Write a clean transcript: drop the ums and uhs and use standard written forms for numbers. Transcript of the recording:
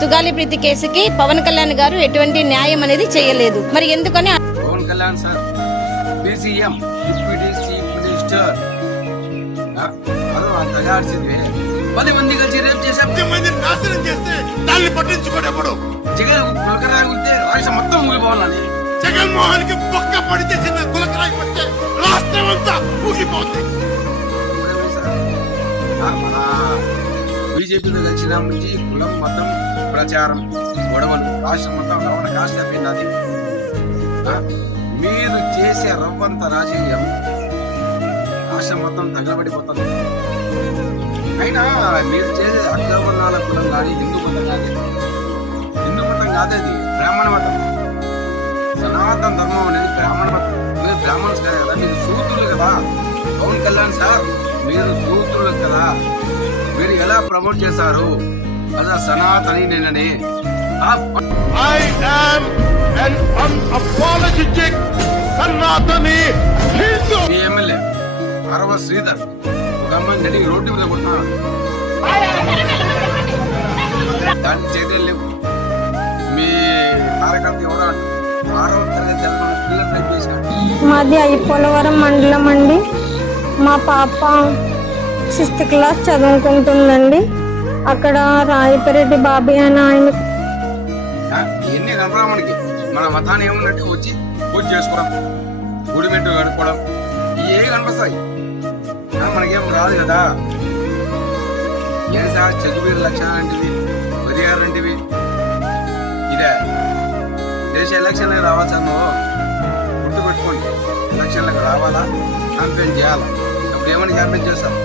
తుగాలి ప్రీతి కేసుకి పవన్ కళ్యాణ్ గారు ఎటువంటి న్యాయం అనేది చేయలేదు. మరి ఎందుకని Pawan Kalyan sir DCM deputy chief minister అంతగాల్సిందే 10 మంది కలిసి రేపు చేసి 10 మందిని నాశనం చేస్తే దాన్ని పట్టించుకోడెప్పుడు జగన్ కులకరాయి ఉంటే రాష్ట్రం మొత్తం ఊగిపోవాలని జగన్మోహన్ కి పక్క పడితే చిన్న కులకరాయి పడితే రాష్ట్రం అంతా ఊగిపోతుంది. బీజేపీలో కలిసిన నుంచి కులం మతం ప్రచారం గొడవలు రాష్ట్రం మొత్తం రవాణా కాస్ట్ అయిపోయింది. మీరు చేసే రవ్వంత రాజకీయం రాష్ట్రం మొత్తం తగలబడిపోతుంది. అయినా మీరు చేసే అగ్రవర్ణాల కులం కానీ హిందూ మతం కానీ హిందూ మతం కాదేది బ్రాహ్మణ మతం. సనాతన ధర్మం అనేది బ్రాహ్మణ మతం. మీరు బ్రాహ్మణ్స్ కదా, మీరు శూద్రులు కదా. పవన్ కళ్యాణ్ సార్ మీరు శూద్రులు కదా, మీరు ఎలా ప్రమోట్ చేశారు అలా సనాతని నేనని. I am an unapologetic Sanatani Hindu. మీ ఎమ్మెల్యే అరవ శ్రీధర్ ఒక అమ్మాయిని నడిగి రోడ్డు మీద కొట్టినాడు. దానికి చర్యలు లేవు. మీ కార్యకర్త ఎవరో 6వ తరగతి పిల్లలు చేశాడు. మాది పోలవరం మండలం అండి. మా పాప 6th క్లాస్ చదువుకుంటుందండి. అక్కడ రాయపరెడ్డి బాబాయ్ అని ఆయన ఎన్ని కనపడమనికి మన మతాన్ని ఏమున్నట్టు వచ్చి పూజ చేసుకోవడం, గుడిమెట్టు కడుక్కోవడం ఏ కనిపిస్తాయి. మనకేం రాదు కదా. ఏం సార్ చదువు లక్ష్యాలంటివి పరిహారంటివి ఇదే దేశ ఎలక్షన్లకు రావాల్సన్నో గుర్తుపెట్టుకోండి. ఎలక్షన్లకు రావాలా, క్యాంపెయిన్ చేయాలా. అప్పుడు ఏమని క్యాంపెయిన్ చేస్తారు?